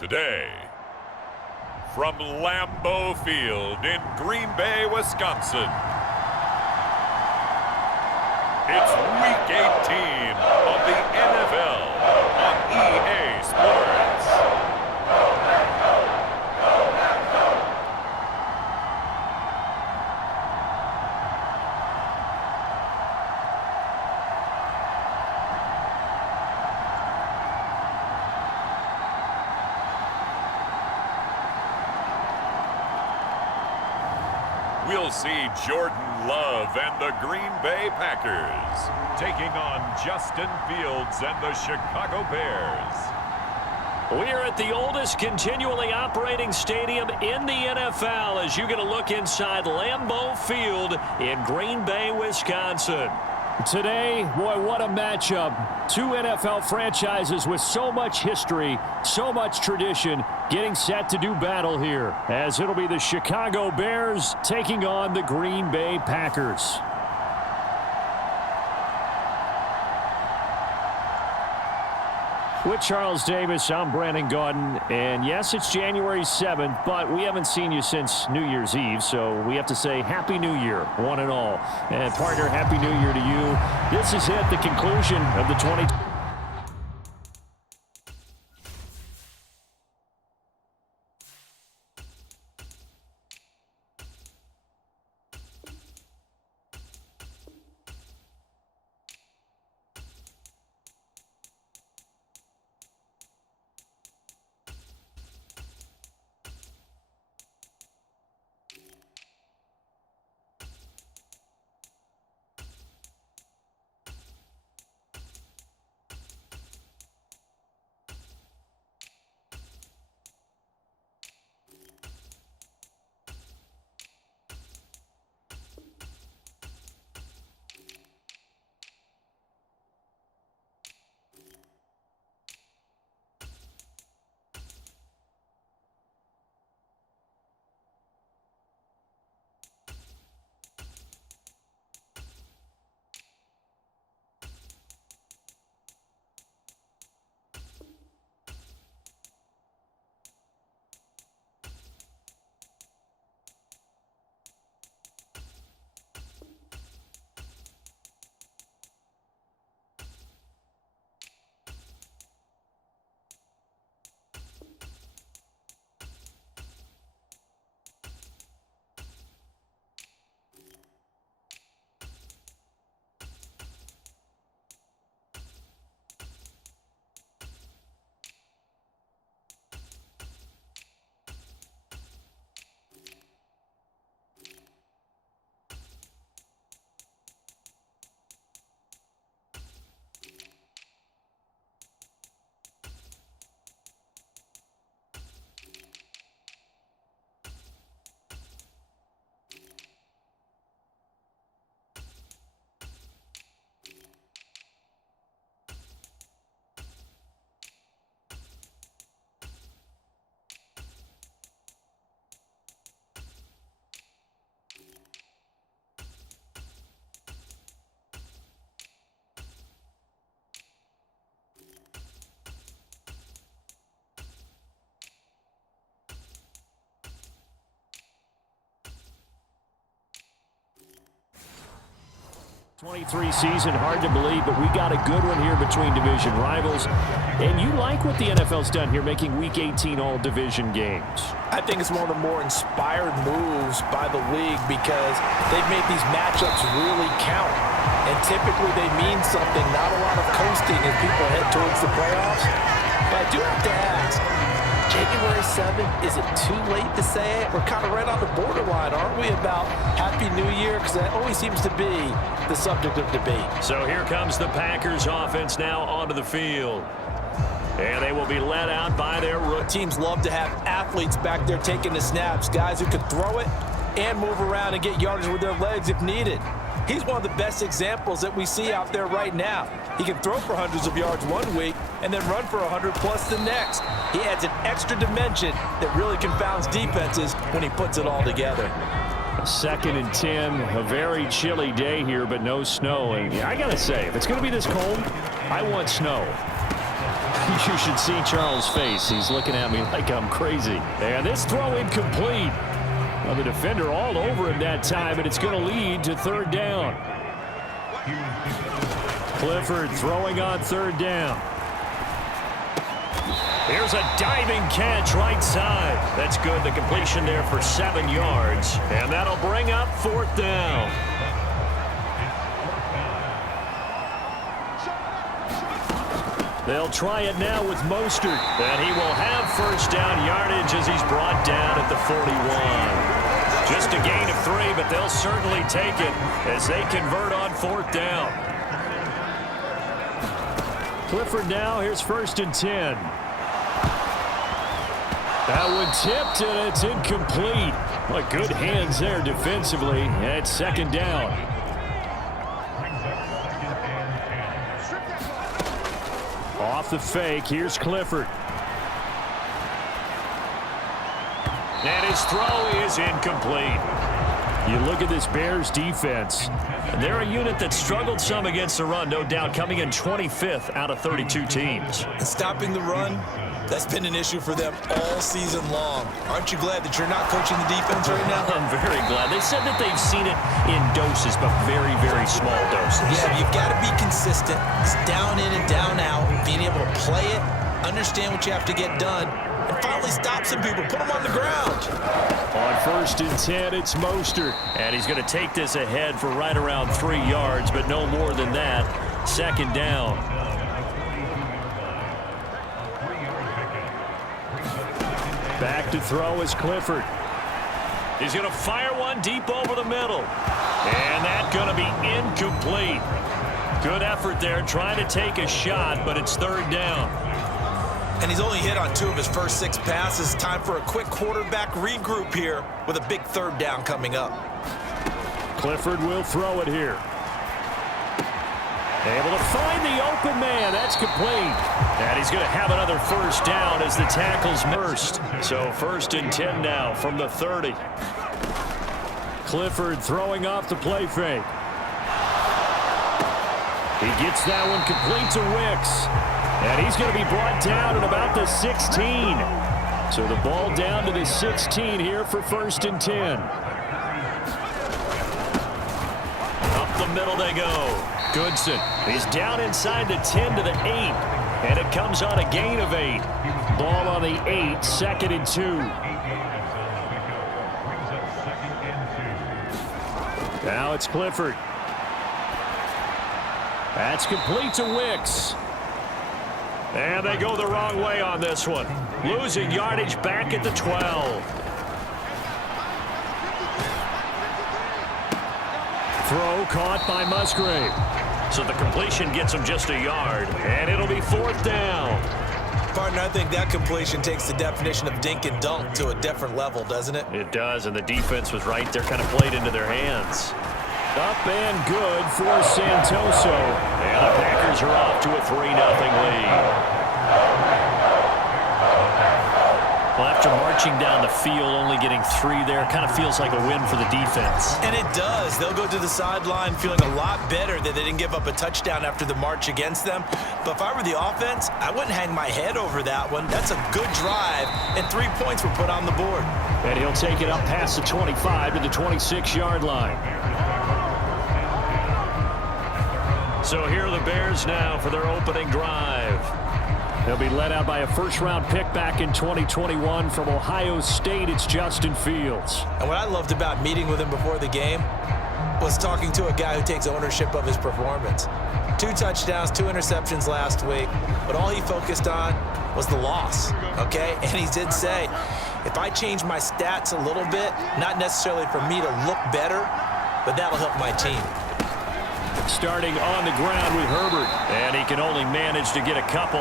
Today, from Lambeau Field in Green Bay, Wisconsin, it's Week 18 of the NFL on EA Sports. We'll see Jordan Love and the Green Bay Packers taking on Justin Fields and the Chicago Bears. We are at the oldest continually operating stadium in the NFL as you get a look inside Lambeau Field in Green Bay, Wisconsin. Today, boy, what a matchup. Two NFL franchises with so much history, so much tradition, getting set to do battle here, as it'll be the Chicago Bears taking on the Green Bay Packers. With Charles Davis, I'm Brandon Gaudin, and yes, it's January 7th, but we haven't seen you since New Year's Eve, so we have to say Happy New Year, one and all. And partner, Happy New Year to you. This is at the conclusion of the 2020. 23 season, hard to believe, but we got a good one here between division rivals. And you like what the NFL's done here, making Week 18 all division games. I think it's one of the more inspired moves by the league because they've made these matchups really count. And typically they mean something, not a lot of coasting as people head towards the playoffs. But I do have to ask, January 7th, is it too late to say it? We're kind of right on the borderline, aren't we, about Happy New Year? Because that always seems to be the subject of debate. So here comes the Packers offense now onto the field. And they will be led out by their rookie. Teams love to have athletes back there taking the snaps, guys who can throw it and move around and get yardage with their legs if needed. He's one of the best examples that we see out there right now. He can throw for hundreds of yards one week and then run for 100+ the next. He adds an extra dimension that really confounds defenses when he puts it all together. 2nd and 10, a very chilly day here, but no snow. And I got to say, if it's going to be this cold, I want snow. You should see Charles' face. He's looking at me like I'm crazy. And this throw incomplete. Well, the defender all over him that time, and it's going to lead to 3rd down. Clifford throwing on 3rd down. Here's a diving catch right side. That's good. The completion there for 7 yards. And that'll bring up 4th down. They'll try it now with Mostert. And he will have 1st down yardage as he's brought down at the 41. Just a gain of 3, but they'll certainly take it as they convert on 4th down. Clifford now, here's 1st and 10. That one tipped, and it's incomplete. Well, good hands there defensively. And it's 2nd down. Off the fake, here's Clifford. And his throw is incomplete. You look at this Bears defense. They're a unit that struggled some against the run, no doubt, coming in 25th out of 32 teams. And stopping the run, that's been an issue for them all season long. Aren't you glad that you're not coaching the defense right now? I'm very glad. They said that they've seen it in doses, but very, very small doses. Yeah, you've got to be consistent. It's down in and down out, being able to play it, understand what you have to get done, and finally stop some people, put them on the ground. On 1st and 10, it's Mostert. And he's going to take this ahead for right around 3 yards, but no more than that. 2nd down. Back to throw is Clifford. He's going to fire one deep over the middle. And that's going to be incomplete. Good effort there, trying to take a shot, but it's 3rd down. And he's only hit on 2 of his first 6 passes. Time for a quick quarterback regroup here with a big 3rd down coming up. Clifford will throw it here. Able to find the open man. That's complete. And he's going to have another 1st down as the tackle's burst. So 1st and 10 now from the 30. Clifford throwing off the play fake. He gets that one complete to Wicks. And he's going to be brought down at about the 16. So the ball down to the 16 here for 1st and 10. Up the middle they go. Goodson. He's down inside the 10 to the 8. And it comes on a gain of 8. Ball on the 8, 2nd and 2. Now it's Clifford. That's complete to Wicks. And they go the wrong way on this one. Losing yardage back at the 12. Throw caught by Musgrave. So the completion gets him just a yard. And it'll be 4th down. Partner, I think that completion takes the definition of dink and dunk to a different level, doesn't it? It does, and the defense was right there, kind of played into their hands. Up and good for Santoso. And the Packers are off to a 3-0 lead. Well, after marching down the field, only getting 3 there, kind of feels like a win for the defense. And it does. They'll go to the sideline feeling a lot better that they didn't give up a touchdown after the march against them. But if I were the offense, I wouldn't hang my head over that one. That's a good drive, and 3 points were put on the board. And he'll take it up past the 25 to the 26-yard line. So here are the Bears now for their opening drive. They'll be led out by a first-round pick back in 2021 from Ohio State. It's Justin Fields. And what I loved about meeting with him before the game was talking to a guy who takes ownership of his performance. 2 touchdowns, 2 interceptions last week, but all he focused on was the loss, okay? And he did say, if I change my stats a little bit, not necessarily for me to look better, but that'll help my team. Starting on the ground with Herbert. And he can only manage to get a couple.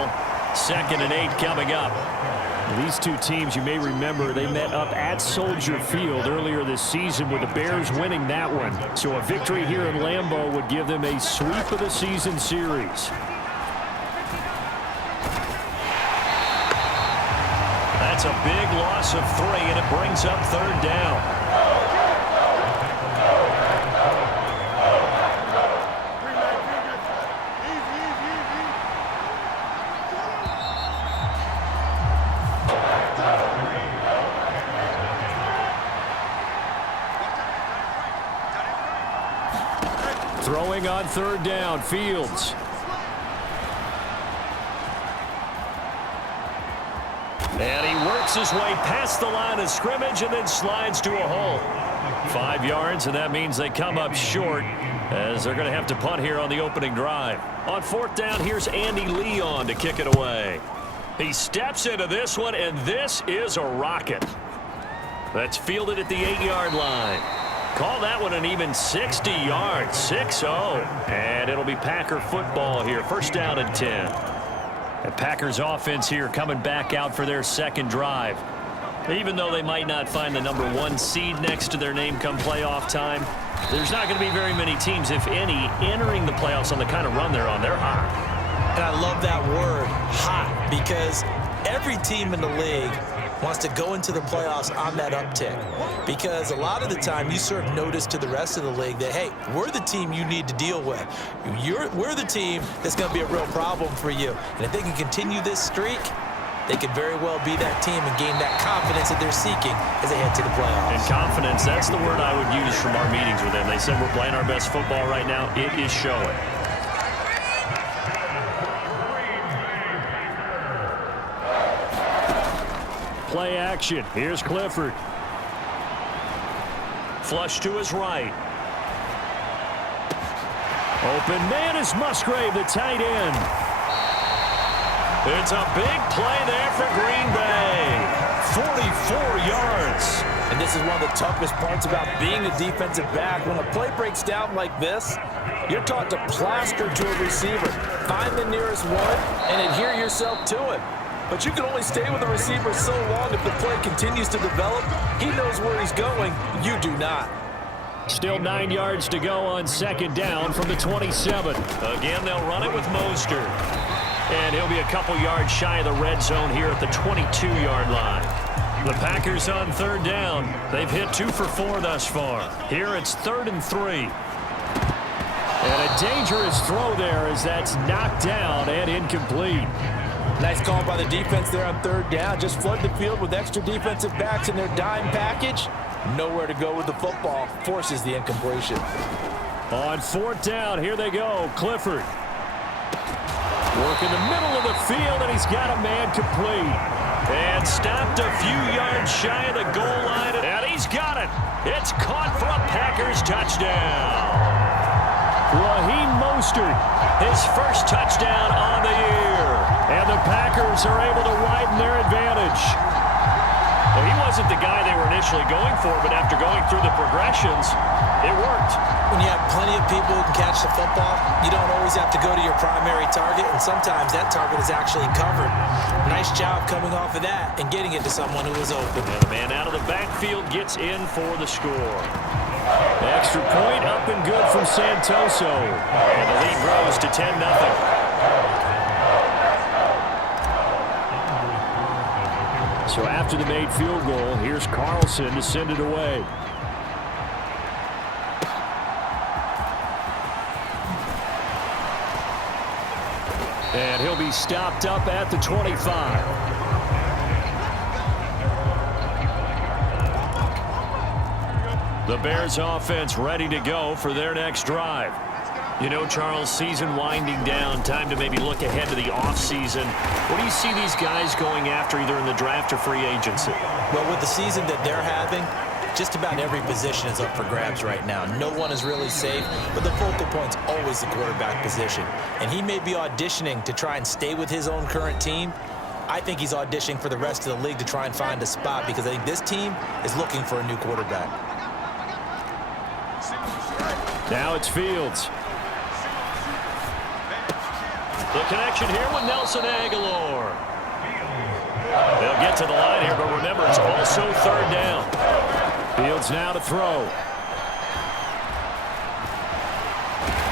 2nd and 8 coming up. These two teams, you may remember, they met up at Soldier Field earlier this season with the Bears winning that one. So a victory here in Lambeau would give them a sweep of the season series. That's a big loss of 3, and it brings up 3rd down. Throwing on 3rd down, Fields. And he works his way past the line of scrimmage and then slides to a hole. 5 yards, and that means they come up short as they're going to have to punt here on the opening drive. On 4th down, here's Andy Leon to kick it away. He steps into this one, and this is a rocket. That's fielded at the 8-yard line. Call that one an even 60 yards, 6-0. And it'll be Packer football here, 1st down and 10. The Packers offense here coming back out for their 2nd drive. Even though they might not find the number 1 seed next to their name come playoff time, there's not going to be very many teams, if any, entering the playoffs on the kind of run they're on. They're hot. And I love that word, hot, because every team in the league wants to go into the playoffs on that uptick, because a lot of the time you serve notice to the rest of the league that, hey, we're the team you need to deal with. We're the team that's going to be a real problem for you. And if they can continue this streak, they could very well be that team and gain that confidence that they're seeking as they head to the playoffs. And confidence, that's the word I would use from our meetings with them. They said we're playing our best football right now. It is showing. Play action. Here's Clifford. Flush to his right. Open man is Musgrave, the tight end. It's a big play there for Green Bay. 44 yards. And this is one of the toughest parts about being a defensive back. When a play breaks down like this, you're taught to plaster to a receiver. Find the nearest one and adhere yourself to it. But you can only stay with the receiver so long if the play continues to develop. He knows where he's going. You do not. Still 9 yards to go on 2nd down from the 27. Again, they'll run it with Mostert. And he'll be a couple yards shy of the red zone here at the 22-yard line. The Packers on 3rd down. They've hit 2 for 4 thus far. Here it's 3rd and 3. And a dangerous throw there as that's knocked down and incomplete. Nice call by the defense there on 3rd down. Just flood the field with extra defensive backs in their dime package. Nowhere to go with the football. Forces the incompletion. On 4th down, here they go. Clifford. Work in the middle of the field, and he's got a man complete. And stopped a few yards shy of the goal line. And he's got it. It's caught for a Packers touchdown. Raheem Mostert, his first touchdown on the year. And the Packers are able to widen their advantage. Well, he wasn't the guy they were initially going for, but after going through the progressions, it worked. When you have plenty of people who can catch the football, you don't always have to go to your primary target, and sometimes that target is actually covered. Nice job coming off of that and getting it to someone who was open. And the man out of the backfield gets in for the score. Extra point up and good from Santoso. And the lead grows to 10-0. So after the made field goal, here's Carlson to send it away. And he'll be stopped up at the 25. The Bears offense ready to go for their next drive. You know, Charles, season winding down, time to maybe look ahead to the offseason. What do you see these guys going after either in the draft or free agency? Well, with the season that they're having, just about every position is up for grabs right now. No one is really safe, but the focal point's always the quarterback position. And he may be auditioning to try and stay with his own current team. I think he's auditioning for the rest of the league to try and find a spot because I think this team is looking for a new quarterback. Now it's Fields. The connection here with Nelson Aguilar. They'll get to the line here, but remember, it's also third down. Fields now to throw.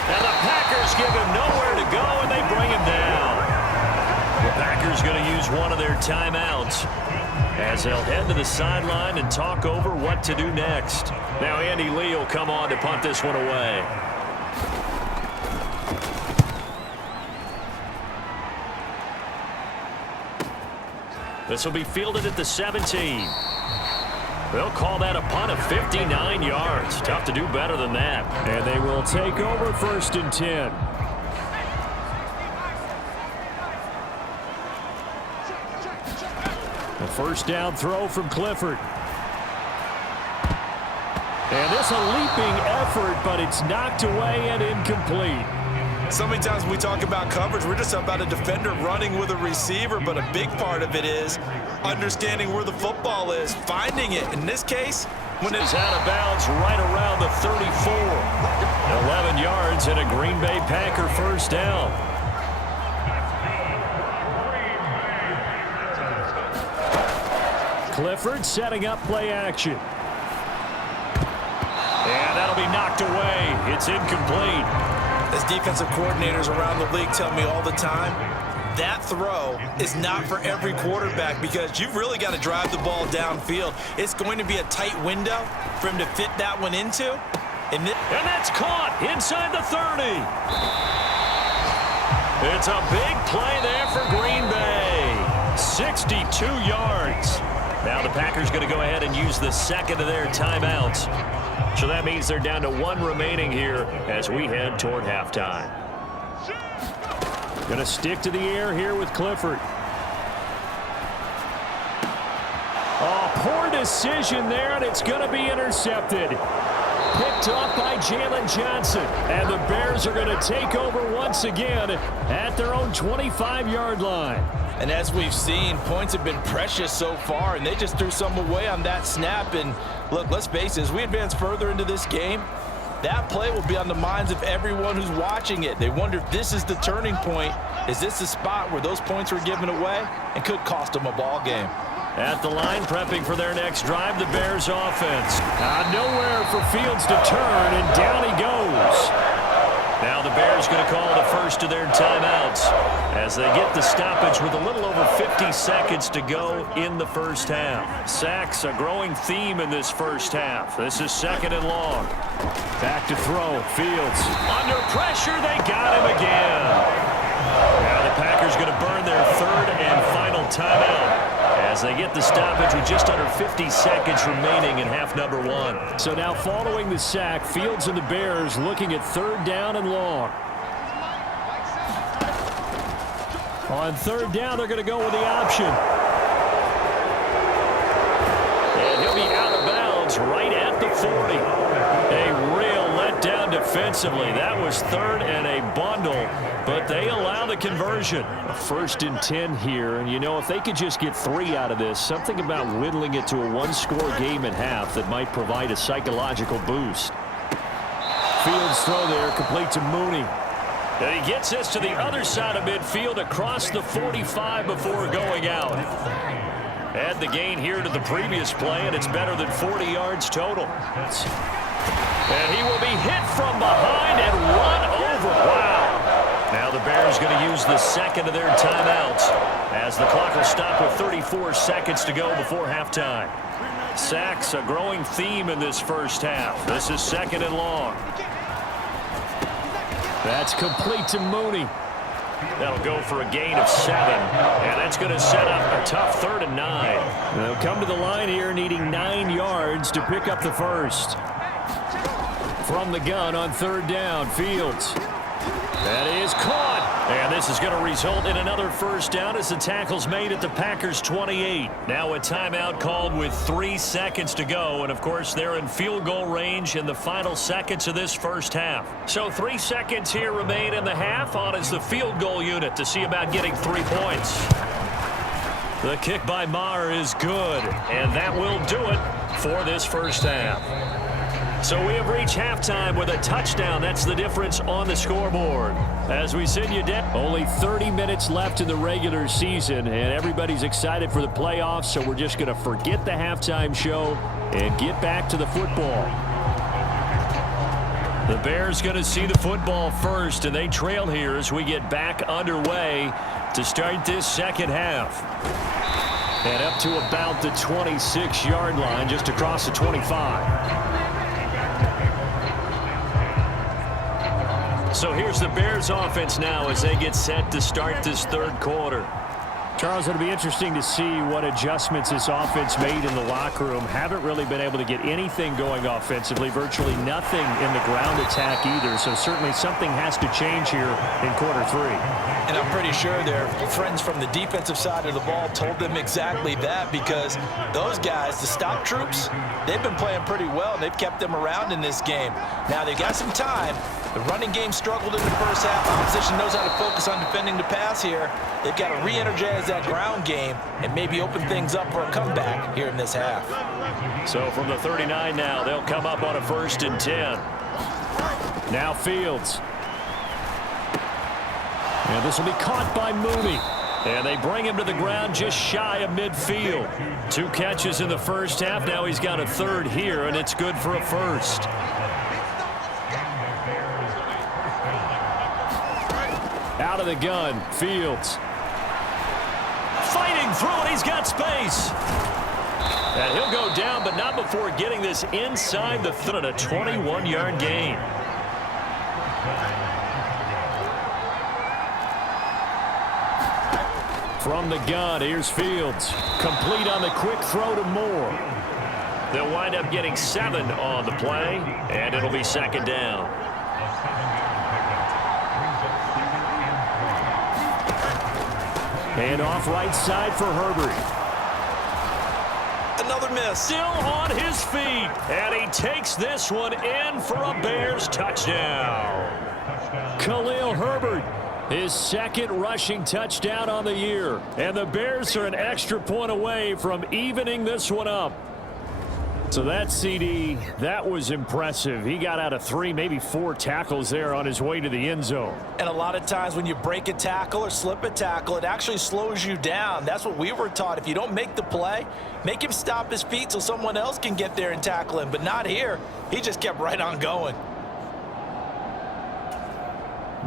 And the Packers give him nowhere to go, and they bring him down. The Packers going to use one of their timeouts as they'll head to the sideline and talk over what to do next. Now Andy Lee will come on to punt this one away. This will be fielded at the 17. They'll call that a punt of 59 yards. Tough to do better than that. And they will take over 1st and 10. The first down throw from Clifford. And this a leaping effort, but it's knocked away and incomplete. So many times when we talk about coverage, we're just about a defender running with a receiver, but a big part of it is understanding where the football is, finding it. In this case, when it's out of bounds right around the 34. 11 yards and a Green Bay Packer first down. Clifford setting up play action. And that'll be knocked away. It's incomplete. As defensive coordinators around the league tell me all the time, that throw is not for every quarterback because you've really got to drive the ball downfield. It's going to be a tight window for him to fit that one into. And that's caught inside the 30. It's a big play there for Green Bay. 62 yards. Now the Packers going to go ahead and use the second of their timeouts. So that means they're down to one remaining here as we head toward halftime. Going to stick to the air here with Clifford. Oh, poor decision there, and it's going to be intercepted. Picked up by Jalen Johnson. And the Bears are going to take over once again at their own 25-yard line. And as we've seen, points have been precious so far, and they just threw some away on that snap. And look, let's face it, as we advance further into this game, that play will be on the minds of everyone who's watching it. They wonder if this is the turning point. Is this the spot where those points were given away and could cost them a ball game? At the line, prepping for their next drive, the Bears offense. Nowhere for Fields to turn, and down he goes. Now the Bears going to call the first of their timeouts as they get the stoppage with a little over 50 seconds to go in the first half. Sacks, a growing theme in this first half. This is 2nd and long. Back to throw. Fields. Under pressure, they got him again. Now the Packers going to burn their 3rd and final timeout as they get the stoppage with just under 50 seconds remaining in half number 1. So now following the sack, Fields and the Bears looking at 3rd down and long. On 3rd down, they're going to go with the option. And he'll be out of bounds right at the 40. A real letdown defensively. That was 3rd and a bundle, but they allow the conversion. 1st and 10 here, and you know, if they could just get 3 out of this, something about whittling it to a 1-score game at half that might provide a psychological boost. Fields throw there, complete to Mooney. And he gets this to the other side of midfield across the 45 before going out. Add the gain here to the previous play, and it's better than 40 yards total. And he will be hit from behind and run over. Wow. Now the Bears going to use the second of their timeouts as the clock will stop with 34 seconds to go before halftime. Sacks, a growing theme in this first half. This is 2nd and long. That's complete to Mooney. That'll go for a gain of 7. And that's going to set up a tough 3rd and 9. They'll come to the line here needing 9 yards to pick up the first. From the gun on 3rd down, Fields. This is going to result in another first down as the tackle's made at the Packers' 28. Now a timeout called with 3 seconds to go. And, of course, they're in field goal range in the final seconds of this first half. So 3 seconds here remain in the half. On is the field goal unit to see about getting 3 points. The kick by Maher is good. And that will do it for this first half. So we have reached halftime with a touchdown. That's the difference on the scoreboard. As we send you down. Only 30 minutes left in the regular season, and everybody's excited for the playoffs, so we're just going to forget the halftime show and get back to the football. The Bears going to see the football first, and they trail here as we get back underway to start this second half. And up to about the 26-yard line, just across the 25. So here's the Bears offense now as they get set to start this third quarter. Charles, it'll be interesting to see what adjustments this offense made in the locker room. Haven't really been able to get anything going offensively, virtually nothing in the ground attack either. So certainly something has to change here in quarter 3. And I'm pretty sure their friends from the defensive side of the ball told them exactly that, because those guys, the stop troops, they've been playing pretty well, and they've kept them around in this game. Now they've got some time. The running game struggled in the first half. Opposition knows how to focus on defending the pass here. They've got to re-energize that ground game and maybe open things up for a comeback here in this half. So from the 39 now, they'll come up on a 1st and 10. Now Fields. And this will be caught by Mooney. And they bring him to the ground just shy of midfield. 2 catches in the first half. Now he's got a 3rd here, and it's good for a 1st. Out of the gun, Fields. Fighting through it, he's got space. And he'll go down, but not before getting this inside the 21-yard gain. From the gun, here's Fields. Complete on the quick throw to Moore. They'll wind up getting 7 on the play, and it'll be 2nd down. And off right side for Herbert. Another miss. Still on his feet, and he takes this one in for a Bears touchdown. Khalil Herbert, his 2nd rushing touchdown on the year. And the Bears are an extra point away from evening this one up. So that CD, that was impressive. He got out of 3, maybe 4 tackles there on his way to the end zone. And a lot of times when you break a tackle or slip a tackle, it actually slows you down. That's what we were taught. If you don't make the play, make him stop his feet so someone else can get there and tackle him. But not here. He just kept right on going.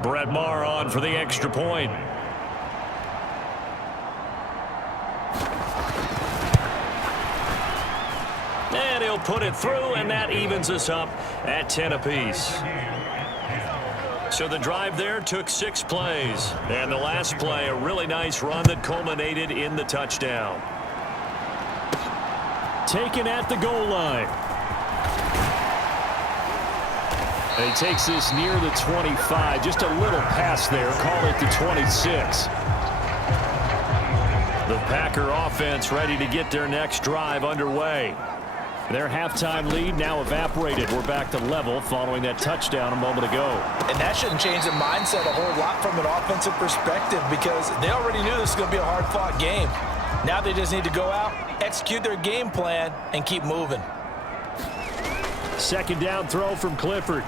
Brett Maher on for the extra point. And he'll put it through, and that evens us up at 10 apiece. So the drive there took 6 plays. And the last play, a really nice run that culminated in the touchdown. Taken at the goal line. And he takes this near the 25. Just a little pass there. Call it the 26. The Packer offense ready to get their next drive underway. Their halftime lead now evaporated. We're back to level following that touchdown a moment ago. And that shouldn't change their mindset a whole lot from an offensive perspective, because they already knew this was going to be a hard-fought game. Now they just need to go out, execute their game plan, and keep moving. 2nd down throw from Clifford.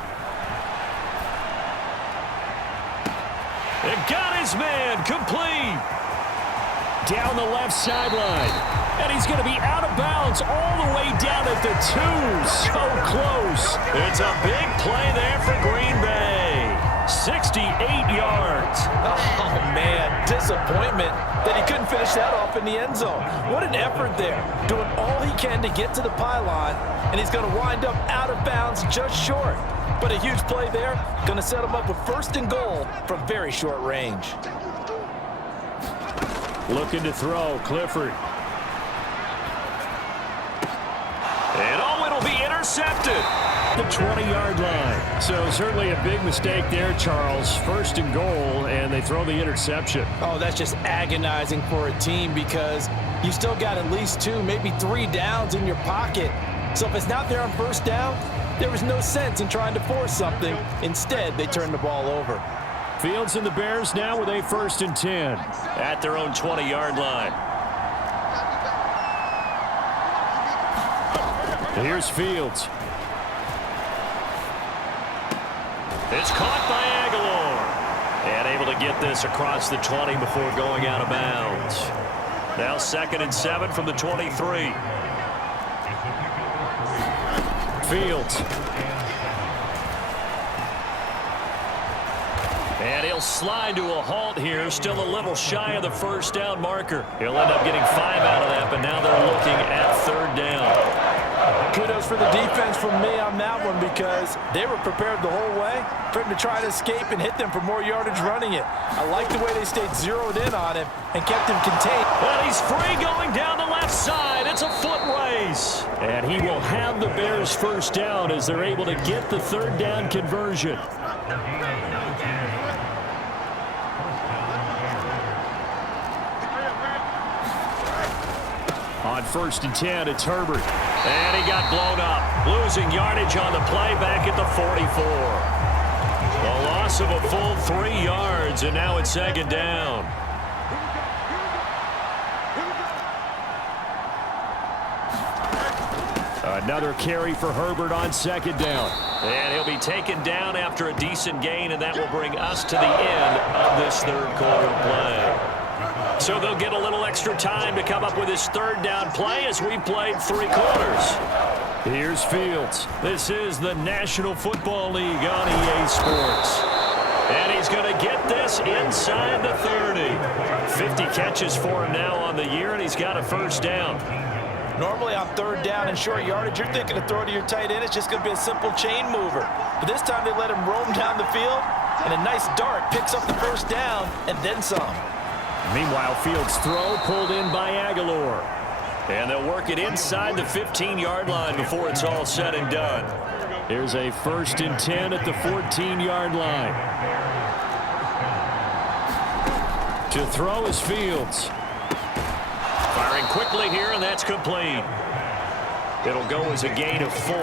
It got his man complete. Down the left sideline. And he's going to be out of bounds all the way down at the 2. So close. It's a big play there for Green Bay. 68 yards. Oh, man, disappointment that he couldn't finish that off in the end zone. What an effort there. Doing all he can to get to the pylon, and he's going to wind up out of bounds just short. But a huge play there, going to set him up with 1st and goal from very short range. Looking to throw, Clifford. And oh, it'll be intercepted. intercepted. The 20-yard line. So certainly a big mistake there, Charles. First and goal, and they throw the interception. Oh, that's just agonizing for a team because you still got at least 2, maybe 3 downs in your pocket. So if it's not there on first down, there was no sense in trying to force something. Instead, they turned the ball over. Fields and the Bears now with a 1st and 10. At their own 20-yard line. Here's Fields. It's caught by Aguilar. And able to get this across the 20 before going out of bounds. Now 2nd and 7 from the 23. Fields. And he'll slide to a halt here. Still a little shy of the first down marker. He'll end up getting 5 out of that, but now they're looking at 3rd down. Kudos for the defense from me on that one because they were prepared the whole way for him to try to escape and hit them for more yardage running it. I like the way they stayed zeroed in on him and kept him contained. And he's free going down the left side. It's a foot race. And he will have the Bears 1st down as they're able to get the 3rd down conversion. On 1st and 10, it's Herbert. And he got blown up. Losing yardage on the play back at the 44. A loss of a full 3 yards, and now it's 2nd down. Another carry for Herbert on 2nd down. And he'll be taken down after a decent gain, and that will bring us to the end of this 3rd quarter play. So they'll get a little extra time to come up with his 3rd down play as we played 3 quarters. Here's Fields. This is the National Football League on EA Sports. And he's going to get this inside the 30. 50 catches for him now on the year, and he's got a 1st down. Normally on 3rd down and short yardage, you're thinking to throw to your tight end. It's just going to be a simple chain mover. But this time they let him roam down the field, and a nice dart picks up the 1st down and then some. Meanwhile, Fields' throw pulled in by Aguilar. And they'll work it inside the 15-yard line before it's all said and done. Here's a 1st and 10 at the 14-yard line. To throw is Fields. Firing quickly here, and that's complete. It'll go as a gain of 4.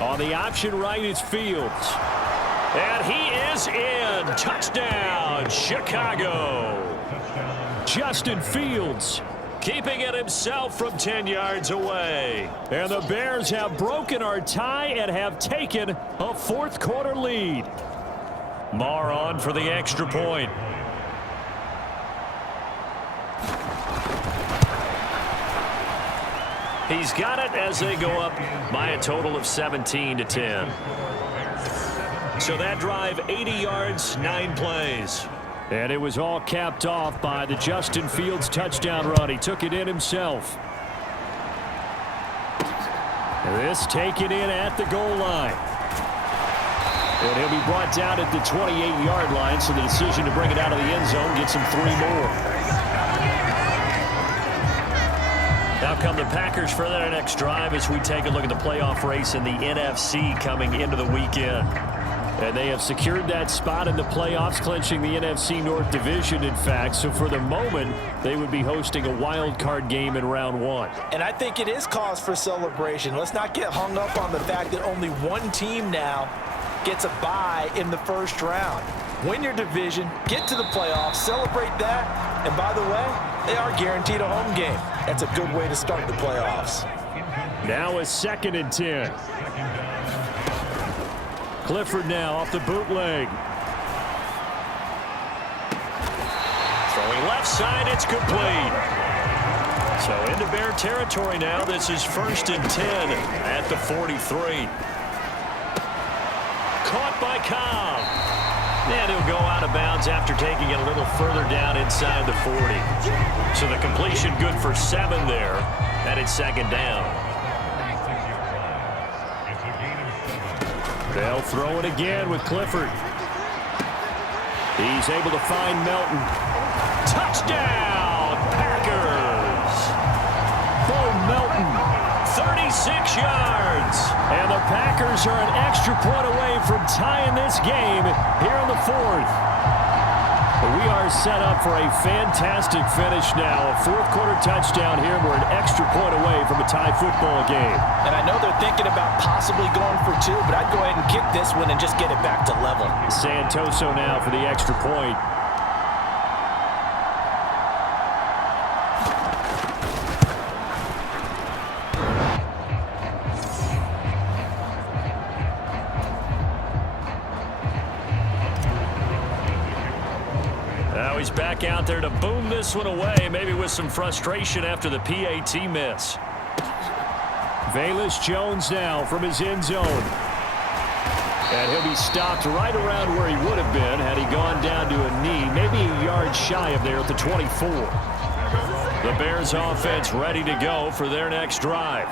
On the option right, it's Fields. And he is in. Touchdown, Chicago. Justin Fields. Keeping it himself from 10 yards away. And the Bears have broken our tie and have taken a 4th quarter lead. Marr on for the extra point. He's got it as they go up by a total of 17-10. So that drive, 80 yards, 9 plays. And it was all capped off by the Justin Fields touchdown run. He took it in himself. This taken in at the goal line. And he'll be brought down at the 28-yard line, so the decision to bring it out of the end zone gets him 3 more. Now come the Packers for their next drive as we take a look at the playoff race in the NFC coming into the weekend. And they have secured that spot in the playoffs, clinching the NFC North Division, in fact. So for the moment, they would be hosting a wild card game in round 1. And I think it is cause for celebration. Let's not get hung up on the fact that only one team now gets a bye in the 1st round. Win your division, get to the playoffs, celebrate that. And by the way, they are guaranteed a home game. That's a good way to start the playoffs. Now a 2nd and 10. Clifford now off the bootleg. Throwing left side, it's complete. So into Bear territory now. This is 1st and 10 at the 43. Caught by Cobb. And he'll go out of bounds after taking it a little further down inside the 40. So the completion good for 7 there. And it's 2nd down. They'll throw it again with Clifford. He's able to find Melton. Touchdown, Packers! yards. And the Packers are an extra point away from tying this game here in the fourth. We are set up for a fantastic finish now. A fourth-quarter touchdown here. We're an extra point away from a tie football game. And I know they're thinking about possibly going for two, but I'd go ahead and kick this one and just get it back to level. Santoso now for the extra point. Now he's back out there to boom this one away, maybe with some frustration after the PAT miss. Velus Jones now from his end zone. And he'll be stopped right around where he would have been had he gone down to a knee, maybe a yard shy of there at the 24. The Bears offense ready to go for their next drive.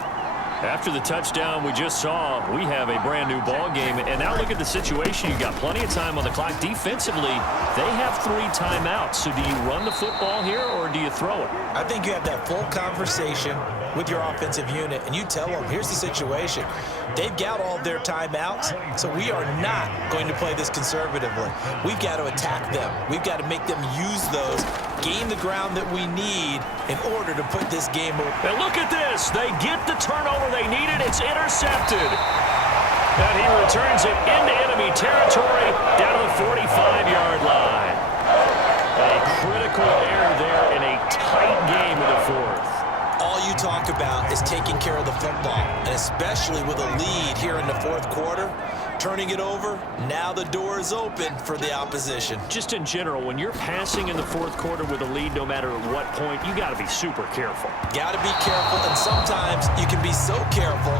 After the touchdown we just saw, we have a brand new ball game. And now look at the situation. You've got plenty of time on the clock. Defensively, they have 3 timeouts. So do you run the football here or do you throw it? I think you have that full conversation with your offensive unit, and you tell them, here's the situation. They've got all their timeouts, so we are not going to play this conservatively. We've got to attack them. We've got to make them use those, gain the ground that we need in order to put this game over. And look at this. They get the turnover they needed. It's intercepted. And he returns it into enemy territory down to the 45-yard line. A critical error there in a tight game in the fourth. All you talk about is taking care of the football, and especially with a lead here in the fourth quarter, turning it over, now the door is open for the opposition. Just in general, when you're passing in the fourth quarter with a lead, no matter at what point, you got to be super careful. Got to be careful, and sometimes you can be so careful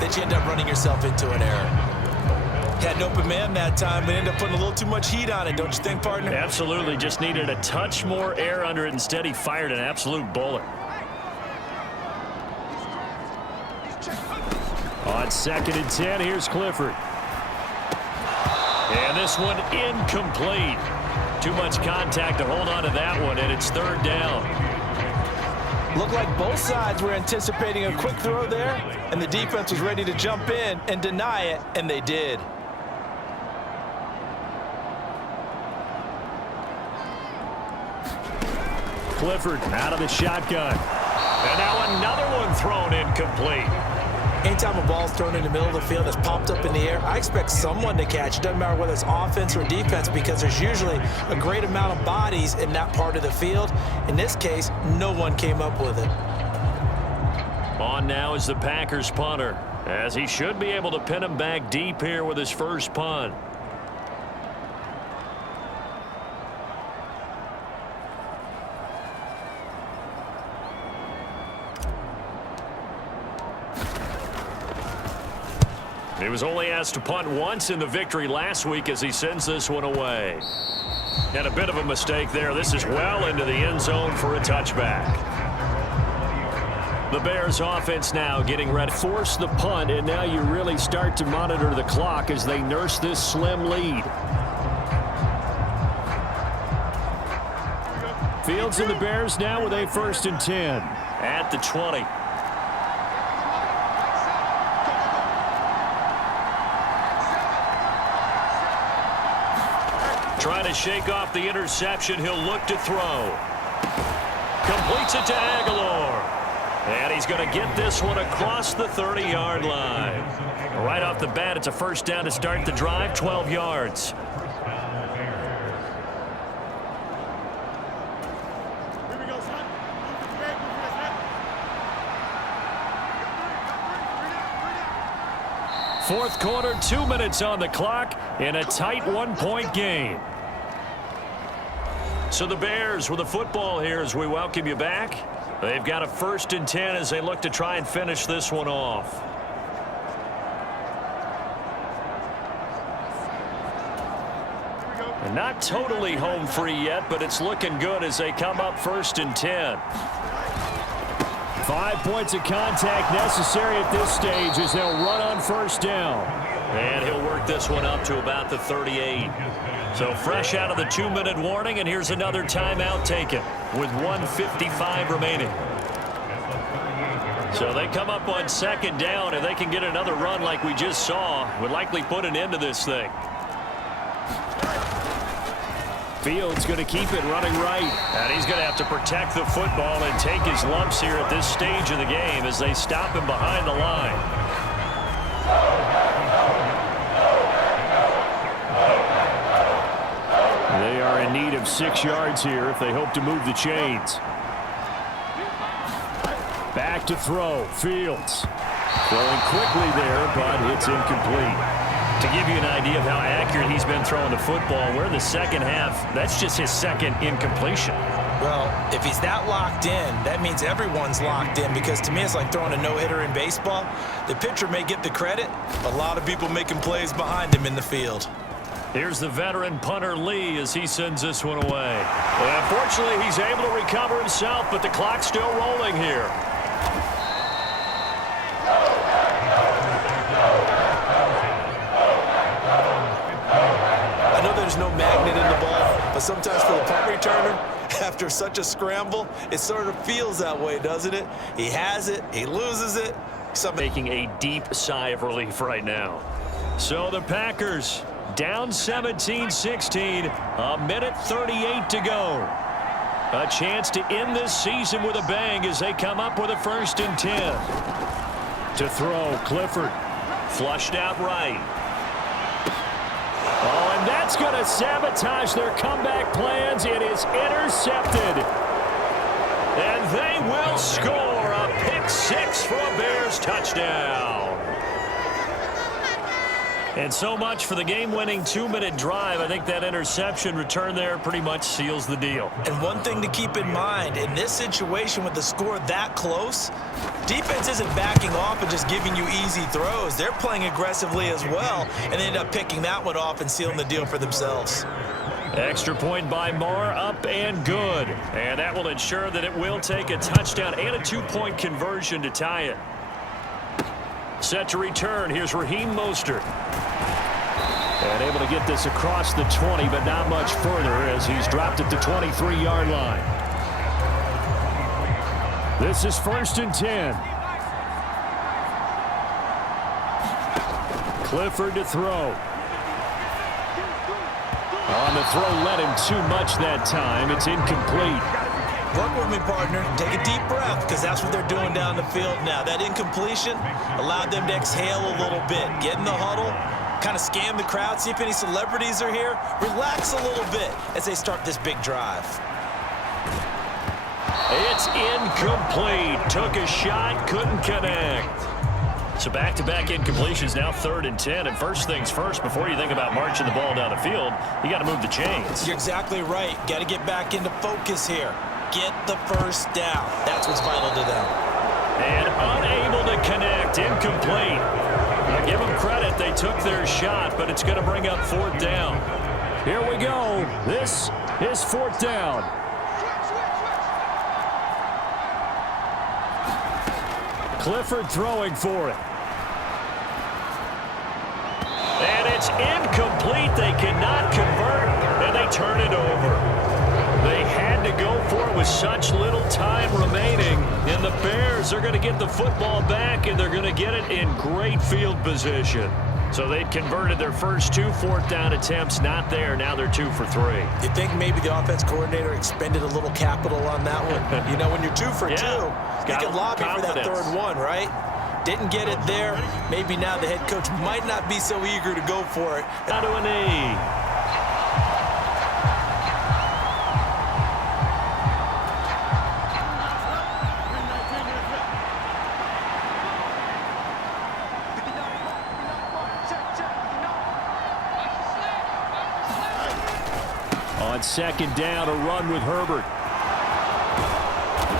that you end up running yourself into an error. Had an open man that time, but ended up putting a little too much heat on it, don't you think, partner? Absolutely. Just needed a touch more air under it. Instead, he fired an absolute bullet. On 2nd and 10, here's Clifford. And this one incomplete. Too much contact to hold on to that one, and it's 3rd down. Looked like both sides were anticipating a quick throw there, and the defense was ready to jump in and deny it, and they did. Clifford out of the shotgun. And now another one thrown incomplete. Anytime a ball's thrown in the middle of the field that's popped up in the air, I expect someone to catch. It doesn't matter whether it's offense or defense, because there's usually a great amount of bodies in that part of the field. In this case, no one came up with it. On now is the Packers punter, as he should be able to pin him back deep here with his first punt. He was only asked to punt once in the victory last week as he sends this one away. And a bit of a mistake there. This is well into the end zone for a touchback. The Bears offense now getting ready. Force the punt, and now you really start to monitor the clock as they nurse this slim lead. Fields and the Bears now with a 1st and 10. At the 20. Trying to shake off the interception. He'll look to throw. Completes it to Aguilar. And he's going to get this one across the 30-yard line. Right off the bat, it's a 1st down to start the drive, 12 yards. Fourth quarter, 2 minutes on the clock in a tight 1-point game. So the Bears with the football here as we welcome you back. They've got a 1st and 10 as they look to try and finish this one off. And not totally home free yet, but it's looking good as they come up 1st and 10. 5 points of contact necessary at this stage as they'll run on 1st down. And he'll work this one up to about the 38. So fresh out of the 2-minute warning, and here's another timeout taken with 1:55 remaining. So they come up on second down. If they can get another run like we just saw, would likely put an end to this thing. Fields going to keep it running right. And he's going to have to protect the football and take his lumps here at this stage of the game as they stop him behind the line. They are in need of 6 yards here if they hope to move the chains. Back to throw. Fields. Throwing quickly there, but it's incomplete. To give you an idea of how accurate he's been throwing the football, we're in the second half. That's just his second incompletion. Well, if he's that locked in, that means everyone's locked in, because to me it's like throwing a no-hitter in baseball. The pitcher may get the credit, but a lot of people making plays behind him in the field. Here's the veteran punter Lee as he sends this one away. Well, unfortunately, he's able to recover himself, but the clock's still rolling here. I know there's no magnet in the ball, but sometimes for the punt returner, after such a scramble, it sort of feels that way, doesn't it? He has it, he loses it. Taking a deep sigh of relief right now. So the Packers down 17-16, a minute 38 to go. A chance to end this season with a bang as they come up with a 1st and 10. To throw, Clifford. Flushed out right. Oh, and that's going to sabotage their comeback plans. It is intercepted. And they will score a pick 6 for a Bears touchdown. And so much for the game-winning 2-minute drive. I think that interception return there pretty much seals the deal. And one thing to keep in mind, in this situation with the score that close, defense isn't backing off and just giving you easy throws. They're playing aggressively as well, and they end up picking that one off and sealing the deal for themselves. Extra point by Marr, up and good. And that will ensure that it will take a touchdown and a 2-point conversion to tie it. Set to return. Here's Raheem Mostert. And able to get this across the 20, but not much further as he's dropped at the 23-yard line. This is 1st and 10. Clifford to throw. On the throw, led him too much that time. It's incomplete. Work with me, partner. Take a deep breath, because that's what they're doing down the field now. That incompletion allowed them to exhale a little bit. Get in the huddle, kind of scan the crowd, see if any celebrities are here. Relax a little bit as they start this big drive. It's incomplete. Took a shot, couldn't connect. So back-to-back incompletions, now 3rd and 10. And first things first, before you think about marching the ball down the field, you got to move the chains. You're exactly right. Got to get back into focus here. Get the first down. That's what's vital to them. And unable to connect, incomplete. I give them credit, they took their shot, but it's going to bring up 4th down. Here we go. This is 4th down. Clifford throwing for it. And it's incomplete. They cannot convert, and they turn it over. They had to go for it with such little time remaining, and the Bears are going to get the football back, and they're going to get it in great field position. So they'd converted their first 2 4th down attempts, not there. Now they're 2 for 3. You think maybe the offense coordinator expended a little capital on that one? You know, when you're 2 for 2, you can lobby for that 3rd one, right? Didn't get it there. Maybe now the head coach might not be so eager to go for it. Down to a knee. On 2nd down, a run with Herbert.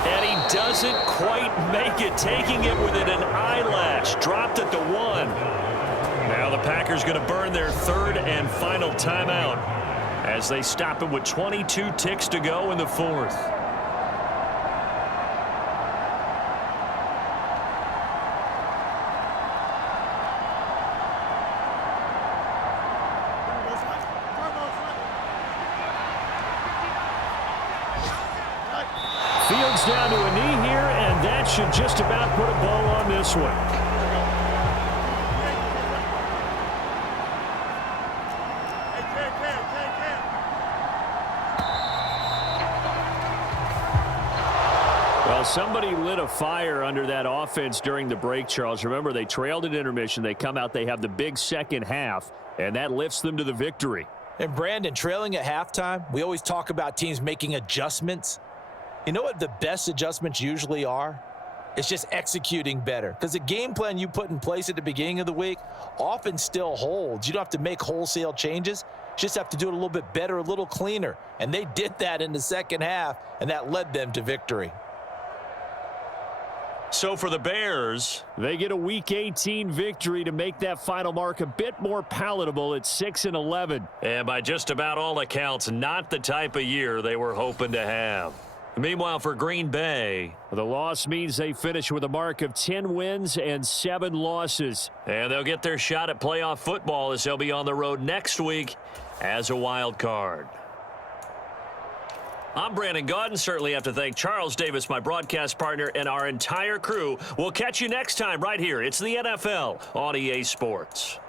And he doesn't quite make it, taking it within an eyelash. Dropped at the 1. Now the Packers going to burn their 3rd and final timeout as they stop it with 22 ticks to go in the 4th. Fields down to a knee here, and that that should just about put a bow on this one. Well, somebody lit a fire under that offense during the break, Charles. Remember, they trailed at intermission. They come out, they have the big second half, and that lifts them to the victory. And Brandon, trailing at halftime, we always talk about teams making adjustments. You know what the best adjustments usually are? It's just executing better. Because the game plan you put in place at the beginning of the week often still holds. You don't have to make wholesale changes. You just have to do it a little bit better, a little cleaner. And they did that in the second half, and that led them to victory. So for the Bears, they get a Week 18 victory to make that final mark a bit more palatable at 6-11. And by just about all accounts, not the type of year they were hoping to have. Meanwhile, for Green Bay, the loss means they finish with a mark of 10 wins and 7 losses. And they'll get their shot at playoff football as they'll be on the road next week as a wild card. I'm Brandon Gaudin. Certainly have to thank Charles Davis, my broadcast partner, and our entire crew. We'll catch you next time right here. It's the NFL on EA Sports.